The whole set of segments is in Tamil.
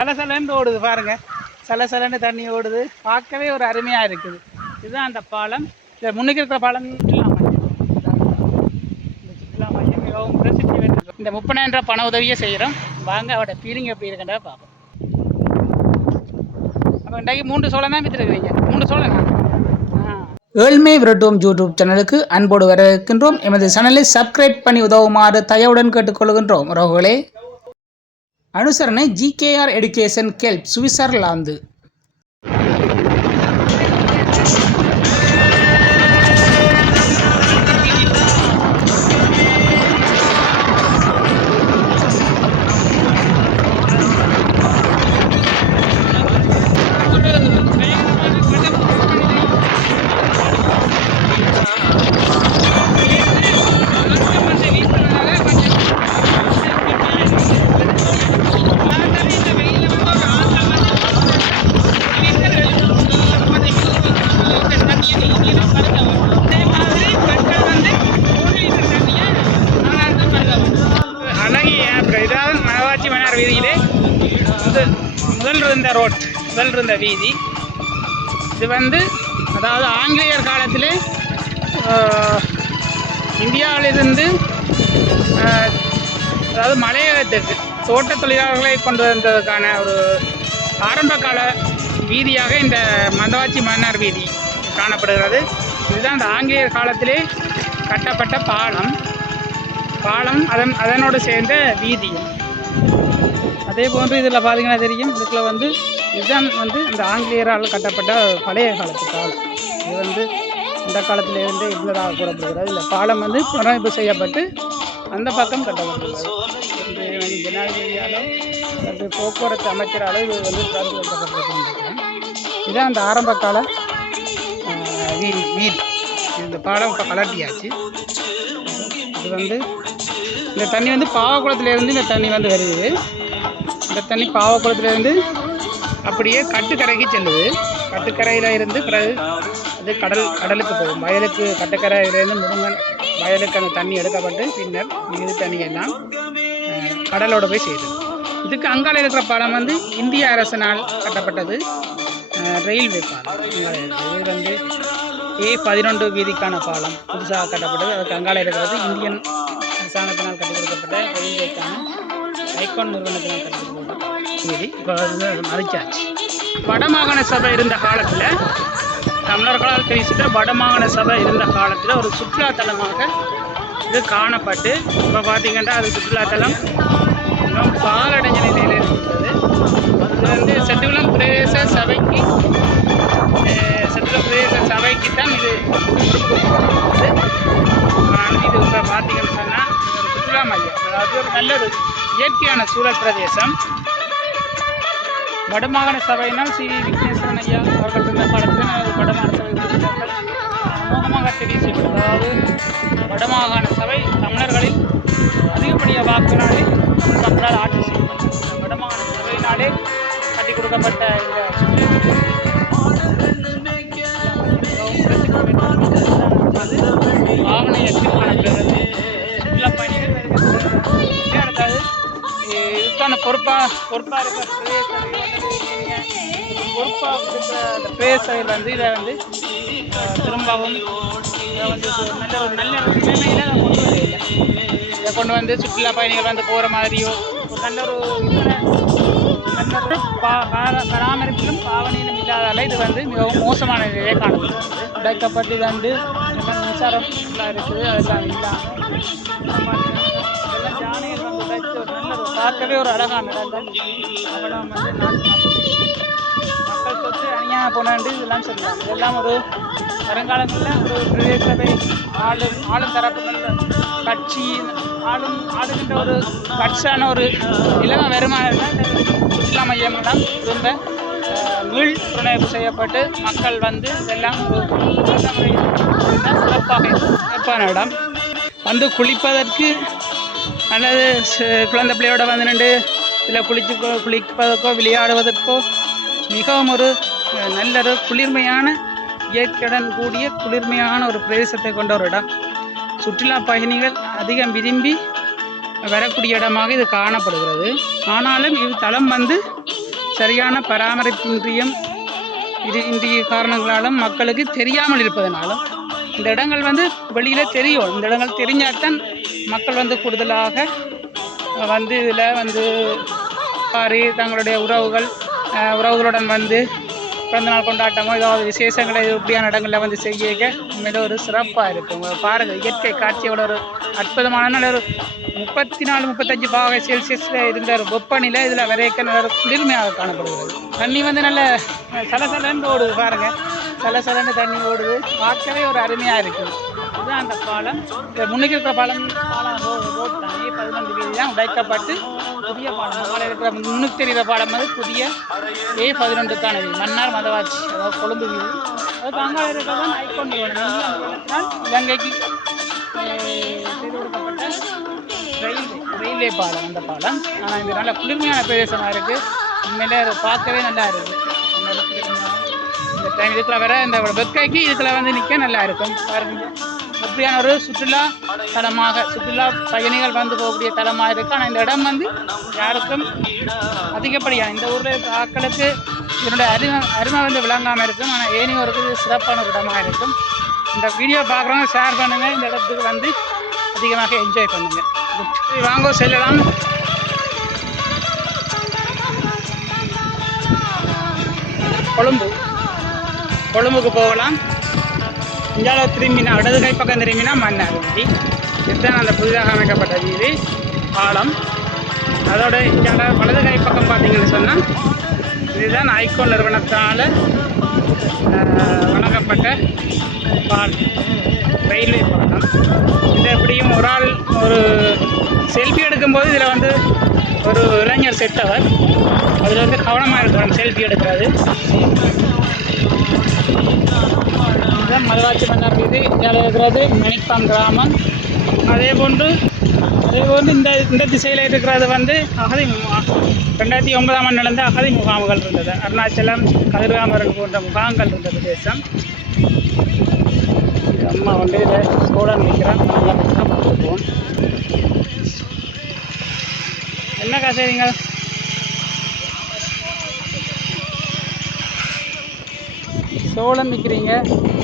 சலசலன்னு ஓடுது பாருங்க. சலசலன்னு தண்ணி ஓடுது. பார்க்கவே ஒரு அருமையாக இருக்குது. இதுதான் அந்த பாலம். இந்த முன்னுக்கு இருக்கிற பாலம் சுற்றுலா மையம். இந்த சுற்றுலா மையம் மிகவும் பிரசித்தி பெற்றது. இந்த முப்பதாயிரம் பண உதவியை செய்கிறோம். வாங்க அவட ஃபீலிங் எப்படி இருக்குன்றத பார்ப்போம். அப்போ இன்றைக்கு மூன்று சோளம் தான் விற்றுருக்குறீங்க மூன்று சோளம் ஆ. ஏழ்மை விரட்டுவோம் யூடியூப் சேனலுக்கு அன்போடு வரவேற்கின்றோம். எமது சேனலை சப்ஸ்கிரைப் பண்ணி உதவுமாறு தயவுடன் கேட்டுக்கொள்கின்றோம். உறவுகளே. அனுசரணை ஜிகேஆர் எடுகேஷன் கெல்ப் சுவிட்சர்லாந்து. மனவாச்சி வீதியிலே. முதல் இருந்த ரோட் முதல் இருந்த வீதி. இது வந்து அதாவது ஆங்கிலேயர் காலத்தில் இந்தியாவிலிருந்து அதாவது மலையகத்துக்கு தோட்ட தொழிலாளர்களை கொண்டு வந்ததுக்கான ஒரு ஆரம்ப கால வீதியாக இந்த மந்தவாச்சி மன்னார் வீதி காணப்படுகிறது. இதுதான் இந்த ஆங்கிலேயர் காலத்திலே கட்டப்பட்ட பாலம். பாலம் அதன் அதனோடு சேர்ந்த வீதி. அதே போன்று இதில் பார்த்தீங்கன்னா தெரியும் இதுக்குள்ள வந்து இதுதான் வந்து அந்த ஆங்கிலேயரால் கட்டப்பட்ட பழைய காலத்து பாலம் இது வந்து இந்த காலத்திலேருந்து இருந்ததாக கூறப்படுகிறது. இந்த பாலம் வந்து புனரமைப்பு செய்யப்பட்டு அந்த பக்கம் கட்டப்பட்டுள்ளது. ஜனாதிபதியாலும் அது போக்குவரத்து அமைச்சராலும் இது வந்து திறந்து வைக்கப்பட்டிருக்கின்றன இதுதான் அந்த ஆரம்ப கால ஆஹ், வீதி இந்த பாலம் இப்போ கலட்டியாச்சு. இது வந்து இந்த தண்ணி வந்து பாவக்குளத்துலேருந்து இந்த தண்ணி வந்து வருது. இந்த தண்ணி பாவக்குளத்துலேருந்து அப்படியே கட்டுக்கரைக்கு செல்லுது கட்டுக்கரையில் இருந்து பிறகு அது கடல் கடலுக்கு போகும். வயலுக்கு கட்டுக்கரையிலேருந்து முருங்கன் வயலுக்கு அந்த தண்ணி எடுக்கப்பட்டு பின்னர் மீது தண்ணியெல்லாம் கடலோடு போய் சேருது. இதுக்கு அங்கால இருக்கிற பாலம் வந்து இந்திய அரசினால் கட்டப்பட்டது ரயில்வே பாலம். அங்கால இது வந்து ஏ பதினொன்று வீதிக்கான பாலம். புதுசாக கட்டப்பட்டது. அதுக்கு அங்கால இருக்கிறது இந்தியன் அரசாங்கத்தினால் கட்டி கொடுக்கப்பட்ட ரயில்வேக்கான ஐகான் நிறுவனத்தினால் இப்போ மதிச்சாச்சு வடமாகாண சபை இருந்த காலத்தில் தமிழர்களால் பேசிட்ட வடமாகாண சபை இருந்த காலத்தில் ஒரு சுற்றுலாத்தலமாக இது காணப்பட்டு இப்போ பார்த்தீங்கன்னா அது சுற்றுலாத்தலம். இன்னும் பாலடைஞ்ச நிலையில் இருக்கிறது அது வந்து செட்டுகுளம் பிரதேச சபைக்கு செட்டுகுளம் பிரதேச சபைக்கு தான் இது ஆனால் இது இப்போ பார்த்தீங்கன்னு சொன்னால் சுற்றுலா மையம். அது ஒரு நல்ல ஒரு இயற்கையான சூழல் பிரதேசம். வடமாகாண சபையினால் ஸ்ரீ விக்னேஸ்வரன் ஐயா அவர்கள் இருந்த காலத்தில் வடமாகாண சபை உறுப்பினர்கள் அமோகமாக தெரிவு செய்யப்பட்டது அதாவது வடமாகாண சபை தமிழர்களின் அதிகப்படிய வாக்குனாலே தமிழ் மக்களால் ஆட்சி செய்யப்பட்டது வடமாகாண சபையினாலே கட்டி கொடுக்கப்பட்ட இந்த பொறுப்பா பொறுப்பா இருக்கிற பிரதேச பொறுப்பாக இருக்கிற அந்த பிரதேசத்தில் வந்து இதை வந்து திரும்பவும் இதை வந்து நல்ல ஒரு நல்ல ஒரு நிலைமையில அதை கொண்டு வரல இதை கொண்டு வந்து சுற்றுலா பயணிகள் வந்து போகிற மாதிரியோ ஒரு நல்ல ஒரு நல்ல ஒரு பா- பராமரிப்பிலும் பாவனையிலும் இல்லாதால இது வந்து மிகவும் மோசமான நிலையை காணப்படுகிறது உடைக்கப்பட்டு இது வந்து மின்சாரம் இருக்குது அதெல்லாம் இல்லாமல் பார்க்கவே ஒரு அழகான இடங்கள் வந்து மக்கள் சொத்து அணியாக போனாண்டு இதெல்லாம் சொல்லலாம் இதெல்லாம் ஒரு வருங்காலங்களில் ஒரு பிரதேச சபை ஆளும் ஆளும் தரப்புகள் கட்சி ஆளும் ஆளுகின்ற ஒரு கட்சியான ஒரு நிலைமை வருமானம் சுற்றுலா மையமெல்லாம். திரும்ப மீள் புனரமைப்பு செய்யப்பட்டு மக்கள் வந்து இதெல்லாம் ஒரு சிறப்பாக சிறப்பான இடம் வந்து குளிப்பதற்கு அல்லது ச- குழந்தை பிள்ளையோட வந்து நின்று இதில் குளிச்சு குளிப்பதற்கோ விளையாடுவதற்கோ மிகவும் ஒரு நல்ல ஒரு குளிர்மையான இயற்கையுடன் கூடிய குளிர்மையான ஒரு பிரதேசத்தை கொண்ட ஒரு இடம். சுற்றுலா பயணிகள் அதிகம் விரும்பி வரக்கூடிய இடமாக இது காணப்படுகிறது. ஆனாலும் இது தளம் வந்து சரியான பராமரிப்பின்றியும் இது இன்றைய காரணங்களாலும் மக்களுக்கு தெரியாமல் இருப்பதனாலும் இந்த இடங்கள் வந்து வெளியில் தெரியும். இந்த இடங்கள் தெரிஞ்சால்தான் மக்கள் வந்து கூடுதலாக வந்து இதில் வந்து பாரி தங்களுடைய உறவுகள் உறவுகளுடன் வந்து பிறந்தநாள் கொண்டாட்டமோ ஏதாவது விசேஷங்களை இப்படியான இடங்களில் வந்து செய்ய உண்மையில ஒரு சிறப்பாக இருக்கும் பாருங்கள் இயற்கை காட்சியோட ஒரு அற்புதமான ஒரு முப்பத்தி நாலு முப்பத்தஞ்சு பாகை செல்சியஸில் இருந்த ஒரு வெப்பநிலை இதில் வரைக்க நல்ல ஒரு குளிர்மையாக காணப்படுகிறது. தண்ணி வந்து நல்ல சலசலன்னு ஓடுது பாருங்கள் சலசலன்னு தண்ணி ஓடுது. பார்க்கவே ஒரு அருமையாக இருக்குது இதுதான் அந்த பாலம். முன்னுக்கு இருக்கிற பாலம் பாலம் ரோட் தண்ணி பதினொன்று வீதி தான் உடைக்கப்பட்டு புதிய பாலம். பாலம் இருக்கிற முன்னுக்கு தெரிகிற பாலம் வந்து புதிய ஏ பதினொன்றுக்கான வீதி. மன்னார் மதவாச்சி அதாவது கொழும்பு வீதி. அதுக்கு இருக்கிறது இருக்கிறதான் ஐக்கோன் இலங்கைக்கு ரயில்வே ரயில்வே பாலம் அந்த பாலம். ஆனால் இது நல்ல குளிர்மையான பிரதேசமாக இருக்குது உண்மையிலே அதை பார்க்கவே நல்லா இருக்குது இந்த டைம் இதுக்குள்ள வர இந்த வெக்கைக்கு இதுக்குள்ள வந்து நிற்க நல்லா இருக்கும். பாருங்க. அப்படியான ஒரு சுற்றுலா தலமாக சுற்றுலா பயணிகள் வந்து போகக்கூடிய தலமாக இருக்குது ஆனால் இந்த இடம் வந்து யாருக்கும் அதிகப்படியான இந்த ஊரில் இருக்க ஆட்களுக்கு இதனுடைய அருமை அருமை வந்து விளங்காமல் இருக்கும். ஆனால் ஏனியோருக்கு இது சிறப்பான ஒரு இடமாக இருக்கும். இந்த வீடியோ பார்க்குறவங்க ஷேர் பண்ணுங்கள் இந்த இடத்துக்கு வந்து அதிகமாக என்ஜாய் பண்ணுங்கள் வாங்க செல்லலாம். கொழும்பு. கொழும்புக்கு போகலாம். இந்தியாவில் திரும்பினா இடது கை பக்கம் திரும்பினா மன்னார் வீதி இதுதான் அந்த புதிதாக அமைக்கப்பட்ட வீதி பாலம் அதோட இந்தியாவில் வலது கை பக்கம் பார்த்தீங்கன்னு சொன்னால் இதுதான் ஐகோன் நிறுவனத்தால் வழங்கப்பட்ட பால் ரயில்வே பாலம். இது எப்படியும் ஒரு ஆள் ஒரு செல்ஃபி எடுக்கும்போது இதில் வந்து ஒரு இளைஞர் செட்டவர் அதில் வந்து கவனமாக இருக்கணும் செல்ஃபி எடுக்கிறது. இதுதான் மதவாச்சி மன்னர் வீதி இந்தியாவில் இருக்கிறது மணிப்பாம் கிராமம். அதே போன்று அதே போன்று இந்த இந்த திசையில் இருக்கிறது வந்து அகதி முகாம் ரெண்டாயிரத்தி ஒன்பதாம் ஆண்டு நடந்த அகதி முகாம்கள் இருந்தது. அருணாச்சலம் கதிர்காமரன் போன்ற முகாம்கள் இருந்த பிரதேசம் அம்மா வந்து இதில் சோழன் நிற்கிறேன். நல்லா பார்த்துருப்போம் என்ன காசுறீங்க சோளம் விற்கிறீங்க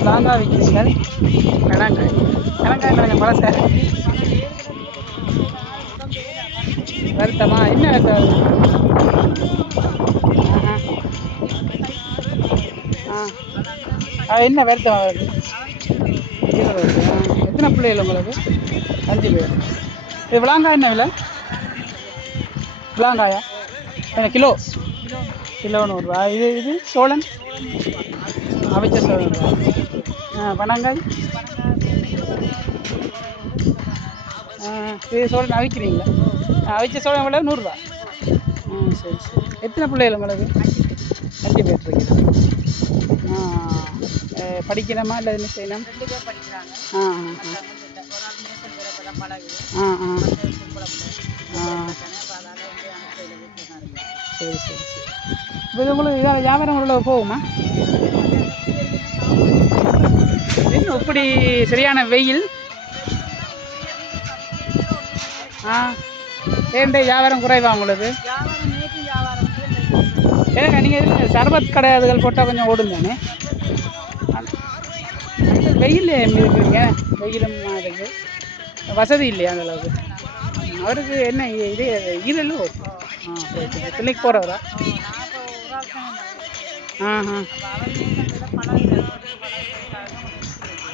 மாங்காய் விற்கிறீங்க. கடங்காய். கடங்காய் கடங்க பழச. வருத்தமா? என்ன வருத்தம் ஆ. என்ன வருத்தம் வருது? ஆ. எத்தனை பிள்ளைகள் உங்களுக்கு? அஞ்சு பேர். இது விளாங்காய் என்ன விலை? விளாங்காயா என்ன கிலோ? கிலோ நூறுரூவா. இது இது சோழன் அவிச்ச சோளம் ஆ பனங்காய் இது சோளன் அவிக்கிறீங்களா? அவிச்ச சோளம் எவ்வளோ நூறுரூவா. ஆ சரி சரி. எத்தனை பிள்ளைகள் உங்களுக்கு? அஞ்சு பேர் இருக்கீங்க படிக்கணுமா? இல்லை என்ன செய்யணும்? ஆ. ஆ ஆ. ஆ ஆ. சரி சரி சரி. இப்போ இது உங்களுக்கு இதாக வியாபாரம் உள்ள போகுமா? என்ன இப்படி சரியான வெயில்? ஆ ஏன்டே வியாபாரம் குறைவா உங்களுக்கு? ஏங்க நீங்கள் இதில் சர்பத் கடை அதுகள் போட்டால் கொஞ்சம் ஓடும் தானே வெயில் இருக்கிறீங்க வெயிலும் இருக்கு வசதி இல்லையா அந்த அளவுக்கு? ம், அவருக்கு என்ன இது ஈரல் ஆ சரி சரி கிளினிக் போகிறவரா ஆ ஆ.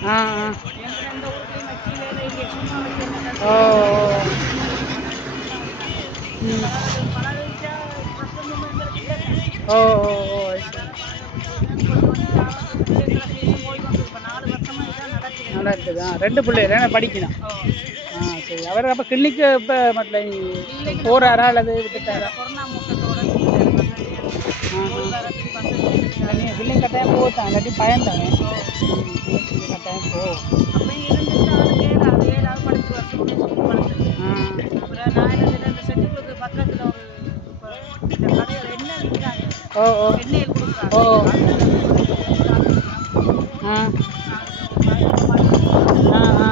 ஆ ஆ. ஓ ஓ. ஓ ஓ நல்லா இருக்குதா? ரெண்டு பிள்ளைகள் படிக்கணும். சரி. அவர் அப்போ கிளினிக்கு இப்போ மட்டும் போகிறாரா அல்லது விட்டுட்டாரா? நீங்கள் பில்லிங் கட்டாயம் போட்டான். இல்லாட்டி பயந்தானே. ம், கிளினிக்கு கட்டாயம் போ. ஆ. ஓ ஓ. ஓ. ஆ ஆ ஆ சரி சரி சரி ஆ ஆ.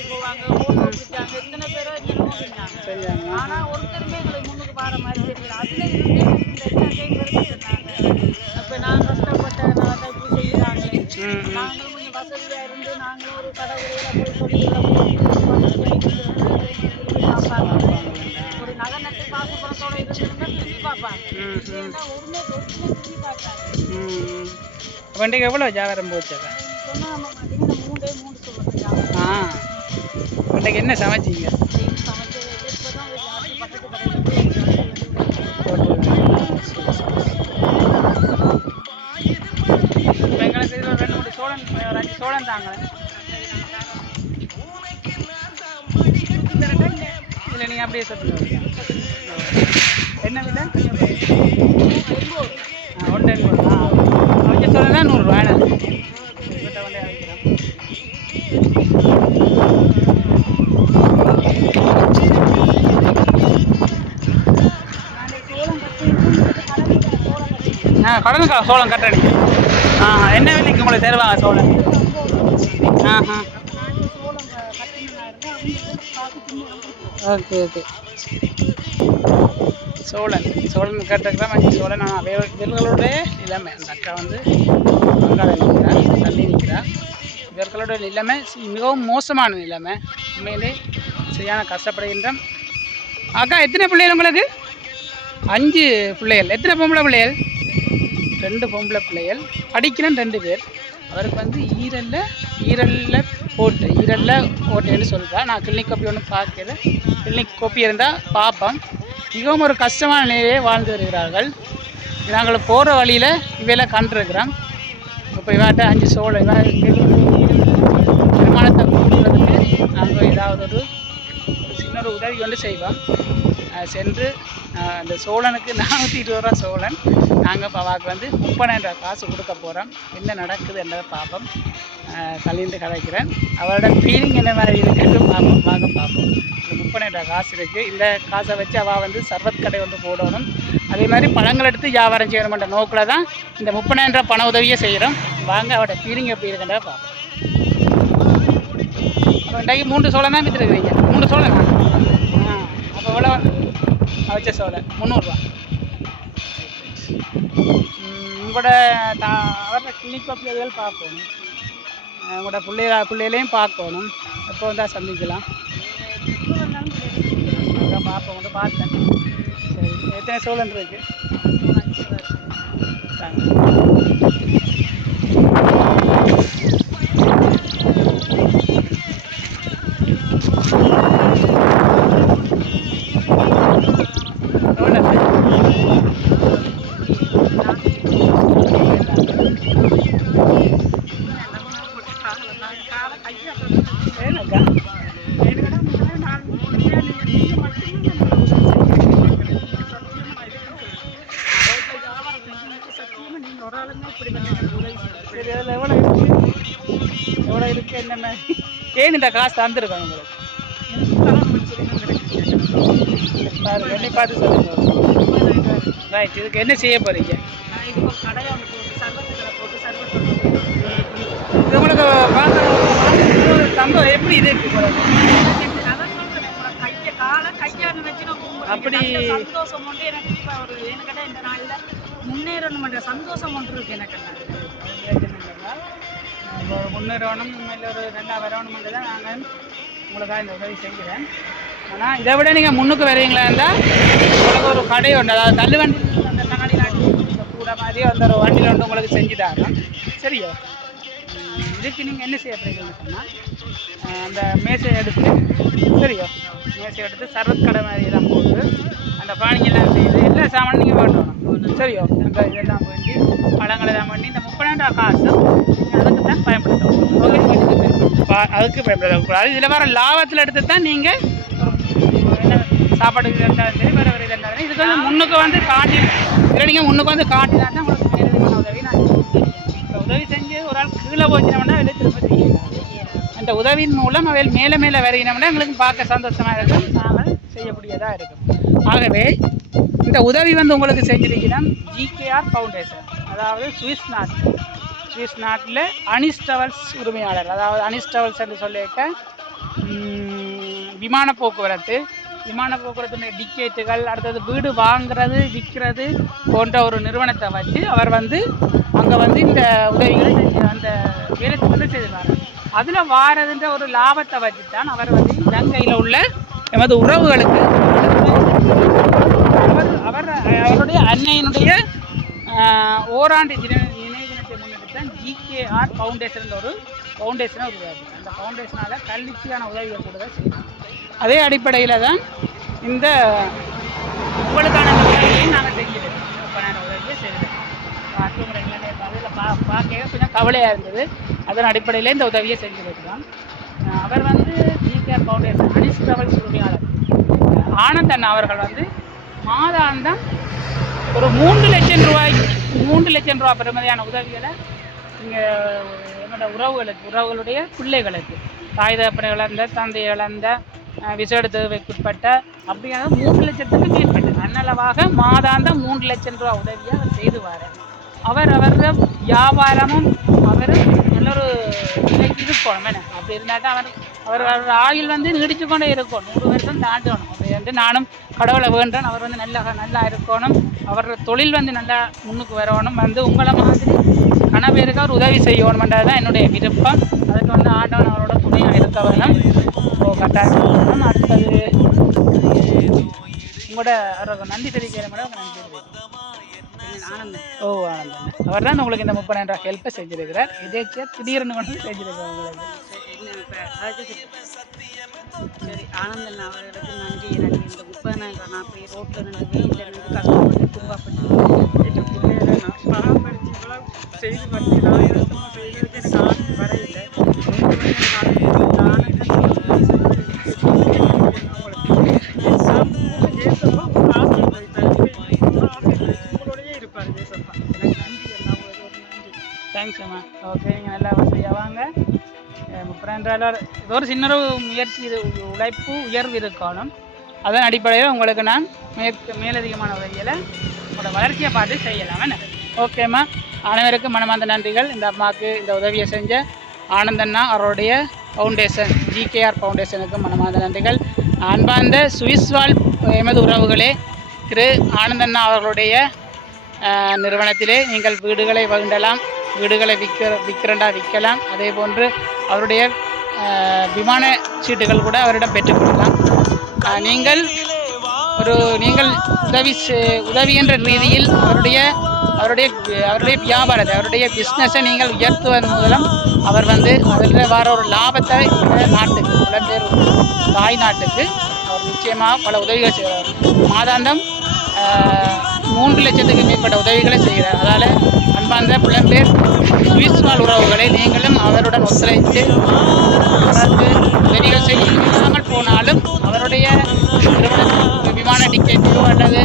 தூக்கிட்டு போவாங்க பிடிச்சாங்க இத்தனை பேரோ என்னென்னமோ செஞ்சாங்க செஞ்சாங்க ஆனா ஒருத்தருமே எங்களுக்கு முன்னுக்கு பார மாதிரி தெரியல. அதுல இருந்து அப்ப நான் கஷ்டப்பட்ட நான் இப்படி. நாங்களும் கொஞ்சம் வசதியா இருந்து நாங்களும் ஒரு கடை கடையில போய் சொல்லி ஒரு நகை நட்டு காசு பணத்தோட இருந்திருந்தா திரும்பி பார்ப்பாங்க. ஏன்னா ஒருமே ஒருமே திரும்பி பார்த்தாங்க வண்டிக்கு எவ்வளோ வியாபாரம் போச்சாக்கா சொன்னா நம்ம பார்த்தீங்கன்னா மூணே சொல்லுங்க ஆ. இன்னைக்கு என்ன சமைச்சிங்க? எங்களுக்கு ஒரு ரெண்டு மூணு சோழன் ஒரு அஞ்சு சோழன் தாங்க இல்லை நீங்கள் அப்படியே சொல்லுங்க. என்ன விலை? ஒன்று எண்பது நூறுரூவா ஆ கடலுக்கா சோளம் கட்டணி ஆ என்ன விலைக்கு உங்களுக்கு தருவாங்க சோளம்? ஆ ஓகே ஓகே. சோழன் சோழன் கட்டுறதுக்கு மஞ்சள் சோழன் நான் இவர்களுடைய நிலைமை. அந்த அக்கா வந்து பங்காள நிற்கிறார் தள்ளி நிற்கிறார் இவர்களுடைய நிலைமை மிகவும் மோசமான நிலைமை. உண்மையிலே சரியான கஷ்டப்படுகின்றோம் அக்கா எத்தனை பிள்ளைகள் உங்களுக்கு? அஞ்சு பிள்ளைகள். எத்தனை பொம்பளை பிள்ளைகள்? ரெண்டு பொம்பளை பிள்ளைகள். படிக்கிறேன் ரெண்டு பேர். அவருக்கு வந்து ஈரல்ல ஈரல்ல போட்டு ஈரல்ல ஓட்டைன்னு சொல்கிறா நான் கிளினிக் கோப்பி ஒன்றும் பார்க்கல. கிளினிக் கோப்பி இருந்தால் பார்ப்போம். மிகவும் ஒரு கஷ்டமான நிலையிலே வாழ்ந்து வருகிறார்கள். நாங்கள் போகிற வழியில் இவையெல்லாம் கண்டிருக்கிறோம். இப்போ இவாட்ட அஞ்சு சோளம் இவா வருமானத்தை கூட்டுறதுக்கு நாங்கள் ஏதாவது ஒரு சின்ன ஒரு உதவி வந்து செய்வோம். சென்று அந்த சோழனுக்கு நானூற்றி இருபது ரூபா சோழன். நாங்கள் பவாக்கு வந்து முப்பதாயிரம் ரூபா காசு கொடுக்க போகிறோம் என்ன நடக்குது என்றதை பார்ப்போம் அஹ் கலிந்து கதைக்கிறேன். அவரோட ஃபீலிங் என்ன மாதிரி இருக்குன்னு பார்ப்போம் பார்க்க பார்ப்போம் இந்த முப்பதாயிரம் ரூபா காசு இருக்குது இந்த காசை வச்சு அவள் வந்து சர்வத் கடை வந்து போடணும். அதே மாதிரி பழங்கள் எடுத்து வியாபாரம் செய்யணுமென்ற நோக்கில் தான் இந்த முப்பதாயிரம் ரூபா பண உதவியை செய்கிறோம் வாங்க அவரோட ஃபீலிங் எப்படி இருக்குன்றதை பார்ப்போம் அப்போ இன்றைக்கு மூன்று சோளம் தான் விற்றுருக்குறீங்க மூணு சோளம் ஆ அப்போ எவ்வளோ வந்து வச்ச சோளம் முந்நூறுரூவா உங்களோட தா அவரோட கிளினிக் வசதிகள் பார்க்கணும் உங்களோட பிள்ளைக பிள்ளைகளையும் பார்க்கணும். எப்போ வந்தால் சந்திக்கலாம். பார்ப்போம் வந்து பார்த்தேன் சரி எத்தனை சோழன் இருக்கு? தாங்க. எவ்வளோ ஏனக்கா சரி அதில் எவ்வளோ இருக்கு எவ்வளோ இருக்கு என்னென்ன ஏன் இந்த காசு தந்துருக்காங்க உங்களுக்கு. பாருங்க என்னை பார்த்து சொல்லுங்க. ரைட் இதுக்கு என்ன செய்ய போறீங்க? இது உங்களுக்கு சம்பவம் எப்படி இது இருக்கு அப்படி- சந்தோஷம் ஒன்று எனக்கு ஒரு எனக்கு. இந்த நாள்ல முன்னேறணும்ன்ற சந்தோஷம் ஒன்று இருக்கு எனக்கு. ஒரு முன்னேறணும் இல்லை ஒரு ரெண்டாவது வரணுமென்று தான் நாங்கள் உங்களுக்காக இந்த உதவி செய்கிறேன். ஆனால் இதை விட நீங்கள் முன்னுக்கு வருவீங்களா இருந்தால் உங்களுக்கு ஒரு கடை ஒன்று அதாவது தள்ளுவண்டி அந்த தக்காளி கூட மாதிரி அந்த ஒரு வண்டியில் வந்து உங்களுக்கு செஞ்சு தரோம் சரியா? இதுக்கு நீங்கள் என்ன செய்ய போகிறீங்கன்னு சொன்னால் அந்த மேசை எடுத்து சரியா? மேசை எடுத்து சர்வத் கடை மாதிரி எல்லாம் போட்டு அந்த பானிங்கெல்லாம் செய்து எல்லா சாமானும் நீங்கள் வேண்டணும் சரியோ? அந்த இதெல்லாம் வேண்டி பழங்கள் எல்லாம் பண்ணி இந்த முப்பதாயிரம் காசு அதுக்கு தான் பயன்படுத்தணும் ஓகே. அதுக்கு பயன்படுத்தக்கூடாது இதில் வர லாபத்தில் எடுத்து தான் நீங்கள் சாப்பாடுக்கு இருந்தாலும் சரி வேறு வேறு இது இருந்தாலும் இதுக்கு வந்து முன்னுக்கு வந்து காட்டி இதில் நீங்கள் முன்னுக்கு வந்து காட்டினா தான் உங்களுக்கு உதவி நான் இப்போ உதவி செஞ்சு ஒரு ஆள் கீழே போச்சினோம்னா வெளியே திரும்ப செய்யலாம் அந்த உதவியின் மூலம் அவையில் மேலே மேலே வருகினோம்னா எங்களுக்கு பார்க்க சந்தோஷமாக இருக்கும். நாங்கள் செய்யக்கூடியதாக இருக்கும். ஆகவே இந்த உதவி வந்து உங்களுக்கு செஞ்சிருக்கிறோம் ஜிகேஆர் ஃபவுண்டேஷன் அதாவது சுவிஸ் நாட்டு. சுவிஸ் நாட்டில் அனிஸ்டவல்ஸ் உரிமையாளர் அதாவது அனிஸ்டவல்ஸ் என்று சொல்லியிருக்க விமான போக்குவரத்து. விமான போக்குவரத்துடைய டிக்கெட்டுகள் அடுத்தது வீடு வாங்குறது விற்கிறது போன்ற ஒரு நிறுவனத்தை வச்சு அவர் வந்து அங்கே வந்து இந்த உதவிகளை செஞ்சு அந்த வேலைக்கு வந்து செய்வார் அதில் வாரதுன்ற ஒரு லாபத்தை வச்சு தான் அவர் வந்து இலங்கையில் உள்ள எமது உறவுகளுக்கு அவர் அவர் அவருடைய அன்னையினுடைய ஓராண்டு தின தான் ஃபவுண்டேஷன் ஒரு ஃபவுண்டேஷனை உருவாது அந்த ஃபவுண்டேஷனால் கல்விக்கான உதவிகள் கூட தான் செய்யணும் அதே அடிப்படையில் தான் இந்த உங்களுக்கான இந்த உதவியையும் நாங்கள் செஞ்சுருக்கோம் உங்களுக்கான உதவியை செய்திருக்கோம் பார்த்துக்கிறீங்களே அதில் பா பார்க்க கொஞ்சம் கவலையாக இருந்தது. அதன் அடிப்படையில் இந்த உதவியை செஞ்சு ஆஹ், அவர் வந்து ஜிகே ஃபவுண்டேஷன் அனிஷ் டிராவல்ஸ் உரிமையாளர். ஆனந்த் அண்ணா அவர்கள் வந்து மாதாந்தம் ஒரு மூன்று லட்சம் ரூபாய்க்கு மூன்று லட்சம் ரூபாய் பெறுமதியான உதவிகளை எங்கள் என்னோட உறவுகளுக்கு உறவுகளுடைய பிள்ளைகளுக்கு. தாய் தகப்பனை இழந்த தந்தை இழந்த விசேடத்துக்குட்பட்ட விசேட அப்படியான மூன்று லட்சத்துக்கு மேற்பட்டு அன்னளவாக மாதாந்த மூன்று லட்சம் ரூபா உதவியை அவர் செய்து வாரார் அவர் அவரது வியாபாரமும் அவரும் நல்ல ஒரு நிலைக்கு இருக்கணும் என்ன? அப்படி இருந்தால் தான் அவர் அவர் அவர் ஆயுள் வந்து நீடிச்சு கொண்டே இருக்கும். நூறு வருஷம் தாண்டணும். அப்படி வந்து நானும் கடவுளை வேண்டேன் அவர் வந்து நல்லா நல்லா இருக்கணும். அவர் தொழில் வந்து நல்லா முன்னுக்கு வரணும். வந்து உங்களை மாதிரி கணவருக்கு அவர் உதவி செய்யணுமென்றது தான் என்னுடைய விருப்பம். அதுக்கு வந்து ஆண்டவன் அவரோட துணையாக இருக்க வேணும் ஸோ கட்டாயம் அடுத்தது உங்களோட அவருக்கு நன்றி தெரிவிக்கிற மேடம். நன்றி ஓ ஆனந்தம் அவர் தான் உங்களுக்கு இந்த முப்பதாயிரம் ரூபாய் ஹெல்ப்பை செஞ்சிருக்கிறார். இதேச்சியா திடீர்னு கொண்டு செஞ்சிருக்கிறார். உங்களுக்கு சரி ஆனந்தன் அவர்களுக்கு நன்றி. எனக்கு இந்த முப்பதாயிரம் நான் போய் ரோட்டில் நின்று வெயிலில் நின்று கஷ்டப்பட்டு துன்பப்பட்டு நான் பராமரிச்சு இவ்வளவு செய்து பார்த்தீங்கன்னா இதெல்லாம் செய்யறதுக்கு எனக்கு ஆசை வரையில்லை தேங்க்ஸ் அம்மா. ஓகே நீங்கள் நல்லா வசதியாக வாங்க. முப்பதாயிரம் இது ஒரு சின்ன ஒரு முயற்சி இது உழைப்பு உயர்வு இருக்கணும். அதன் அடிப்படையில் உங்களுக்கு நான் மேற்கு மேலதிகமான வகையில் உங்களோட வளர்ச்சியை பார்த்து செய்யலாம் என்ன? ஓகேம்மா அனைவருக்கும் மனமார்ந்த நன்றிகள். இந்த அம்மாவுக்கு இந்த உதவியை செஞ்ச ஆனந்தண்ணா அவருடைய ஃபவுண்டேஷன் ஜிகேஆர் ஃபவுண்டேஷனுக்கு மனமார்ந்த நன்றிகள். அன்பார்ந்த சுவிஸ் வாழ் எமது உறவுகளே திரு ஆனந்தண்ணா அவர்களுடைய நிறுவனத்திலே நீங்கள் வீடுகளை வகுண்டலாம் வீடுகளை விற்க விற்கிறண்டா விற்கலாம். அதே போன்று அவருடைய விமான சீட்டுகள் கூட அவரிடம் பெற்றுக்கொள்ளலாம் நீங்கள் ஒரு நீங்கள் உதவி செ- உதவி என்ற ரீதியில் அவருடைய அவருடைய அவருடைய வியாபாரத்தை அவருடைய பிஸ்னஸை நீங்கள் உயர்த்துவதன் மூலம் அவர் வந்து அதில் வர ஒரு லாபத்தை நாட்டுக்கு புலம்பெயர் தாய் நாட்டுக்கு அவர் நிச்சயமாக பல உதவிகள் செய்கிறார். மாதாந்தம் மூன்று லட்சத்துக்கு மேற்பட்ட உதவிகளை செய்கிறார். அதால் அன்பார்ந்த புலம்பெயர் சுவிஸ் வாழ் உறவுகளை நீங்களும் அவருடன் ஒத்துழைத்து அவருக்கு உதவிகள் செய்யாமல் போனாலும் அவருடைய விமான டிக்கெட்டோ அல்லது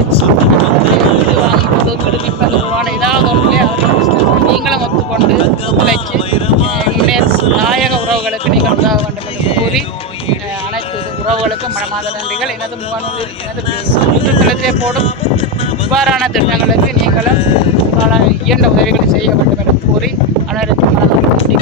வீடு வாங்கி கொண்டு விடுவிப்பது உருவான ஏதாவது ஒன்றிலே அவர்கள் நீங்களும் ஒத்துக்கொண்டு உழைச்சி அஹ், எங்களுடைய நாயக உறவுகளுக்கு நீங்கள் உதவ வேண்டும் என்று கூறி அனைத்து உறவுகளுக்கும் மனமாத நன்றிகள். எனது முகநூலில் எனது சுற்றுத்தலத்திலே போடும் இவ்வாறான திட்டங்களுக்கு நீங்களும் பல இயன்ற உதவிகளை செய்ய வேண்டும் என்று கூறி அனைவருக்கும் மனதாக நன்றி